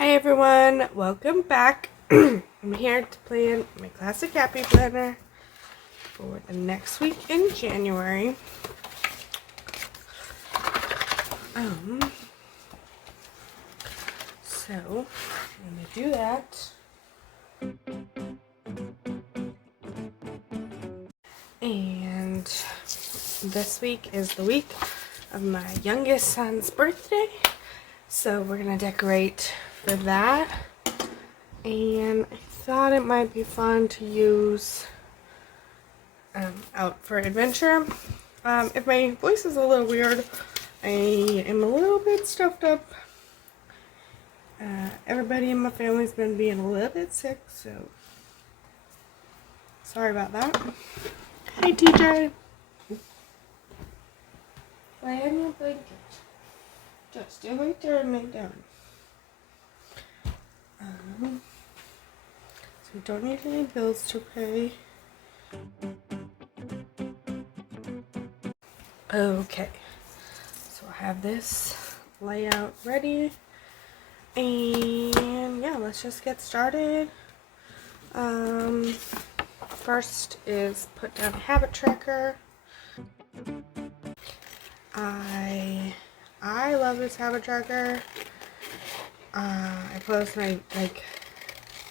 Hi everyone, welcome back. I'm here to plan my classic happy planner for the next week in January. So I'm gonna do that. And this week is the week of my youngest son's birthday. So we're gonna decorate for that. And I thought it might be fun to use Out for Adventure. If my voice is a little weird, I am a little bit stuffed up. Everybody in my family's been being a little bit sick, so sorry about that. Hi TJ. Lay on your blanket. Just stay right there and lay down. So we don't need any bills to pay. Okay, so I have this layout ready, and yeah, let's just get started. First is put down a habit tracker. I love this habit tracker. I post my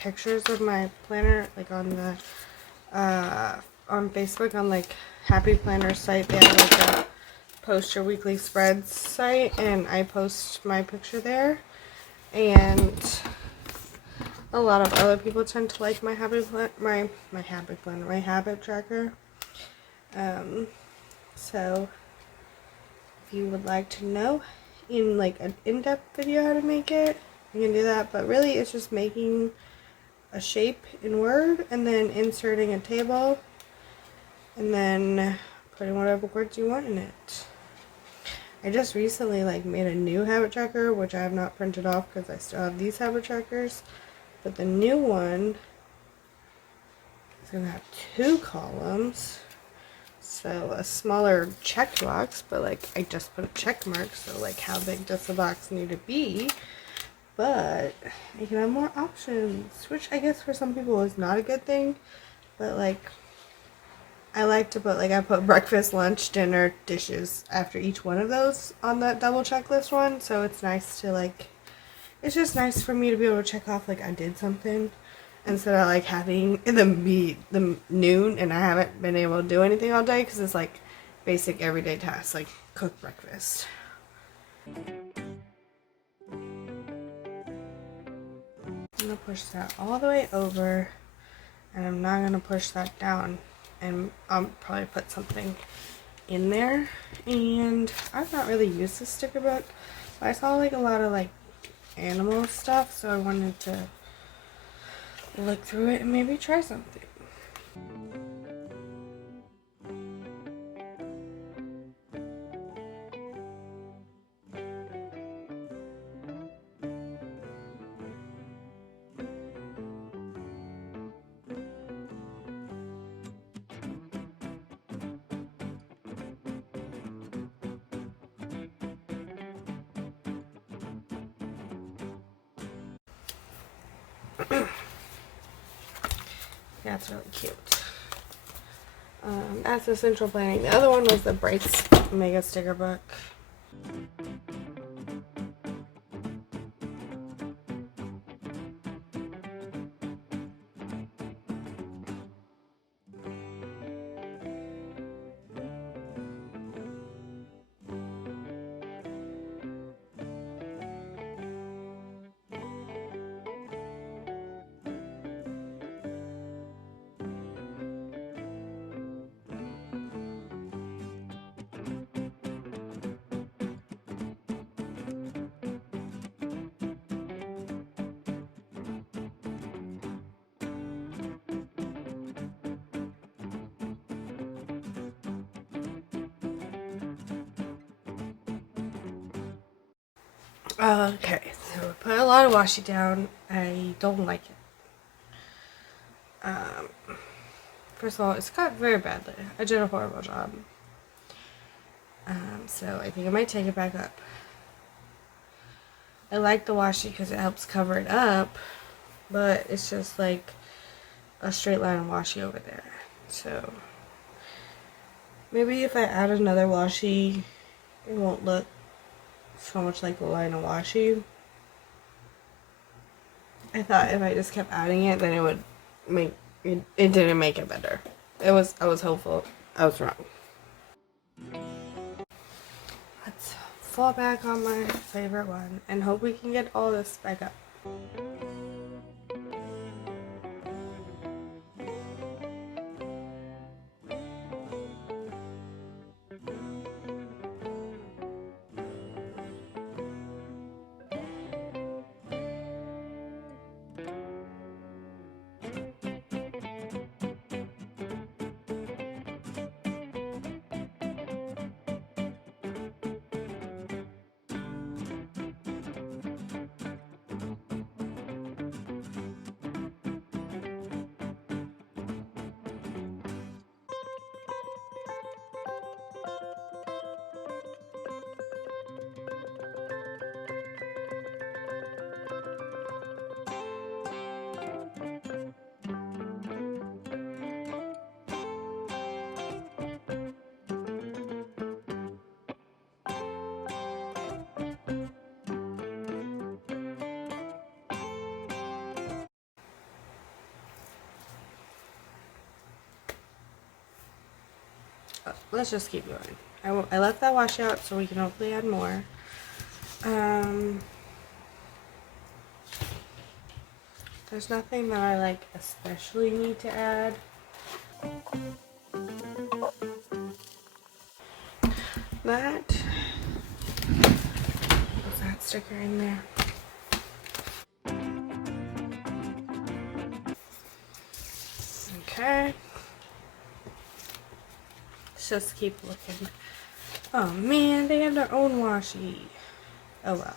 pictures of my planner on the on Facebook on Happy Planner site. They have a post your weekly spreads site, and I post my picture there. And a lot of other people tend to like my habit tracker. So if you would like to know in an in-depth video how to make it, you can do that. But really, it's just making a shape in Word and then inserting a table and then putting whatever words you want in it. I just recently made a new habit tracker, which I have not printed off because I still have these habit trackers. But the new one is going to have 2 columns. So a smaller check box, but I just put a check mark, so how big does the box need to be? But you can have more options, which I guess for some people is not a good thing. But I like to put I put breakfast, lunch, dinner, dishes after each one of those on that double checklist one. So it's nice to it's just nice for me to be able to check off I did something, instead of having the noon and I haven't been able to do anything all day, because it's basic everyday tasks like cook breakfast. I'm going to push that all the way over, and I'm not going to push that down, and I'll probably put something in there. And I've not really used this sticker book, but I saw a lot of animal stuff, so I wanted to look through it and maybe try something. That's really cute. That's Essential Planning. The other one was the Brights Mega Sticker Book. Okay, so we put a lot of washi down. I don't like it. First of all, it's cut very badly. I did a horrible job. So I think I might take it back up. I like the washi because it helps cover it up, but it's just like a straight line of washi over there. So maybe if I add another washi, it won't look so much like a line of washi. I thought if I just kept adding it, then it would make it. It didn't make it better. I was hopeful. I was wrong. Let's fall back on my favorite one and hope we can get all this back up. Let's just keep going. I left that wash out so we can hopefully add more. There's nothing that I like especially need to add. That what's that sticker in there? Okay. Let's just keep looking. Oh man, they have their own washi. Oh well.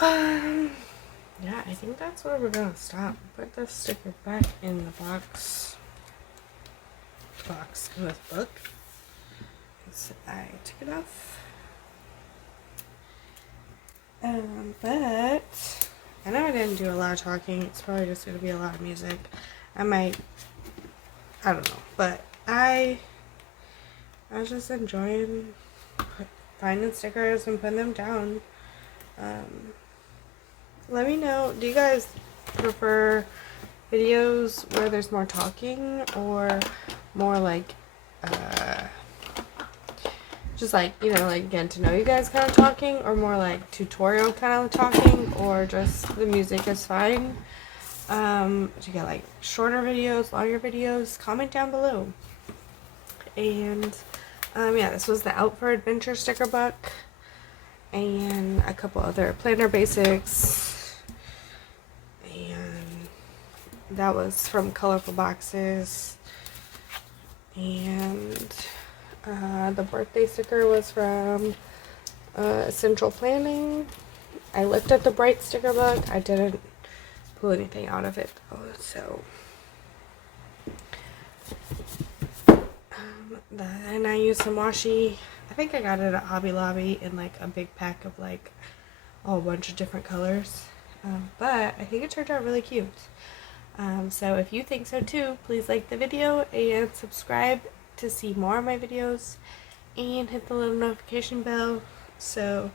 Yeah, I think that's where we're gonna stop. Put the sticker back in the box in this book. Because I took it off. But I know I didn't do a lot of talking. It's probably just gonna be a lot of music. I don't know, but I was just enjoying finding stickers and putting them down. Let me know, do you guys prefer videos where there's more talking or more like just like, you know, like getting to know you guys kind of talking, or more like tutorial kind of talking, or just the music is fine? Do you get like shorter videos, longer videos? Comment down below. And yeah, this was the Out for Adventure sticker book, and a couple other planner basics, and that was from Colorful Boxes. And the birthday sticker was from Central Planning. I looked at the Bright sticker book. I didn't pull anything out of it though, so then I used some washi. I think I got it at Hobby Lobby in like a big pack of like a whole bunch of different colors, but I think it turned out really cute. So if you think so too, please like the video and subscribe to see more of my videos, and hit the little notification bell so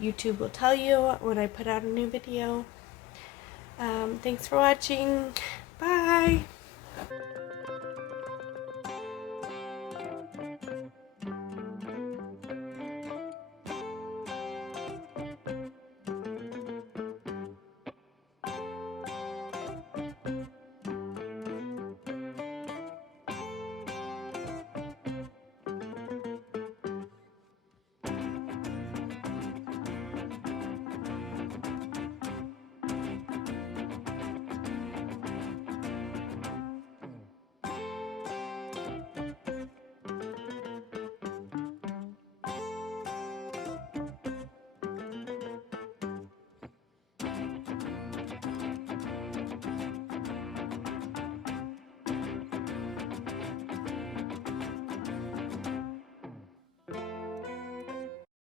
YouTube will tell you when I put out a new video. Thanks for watching. Bye!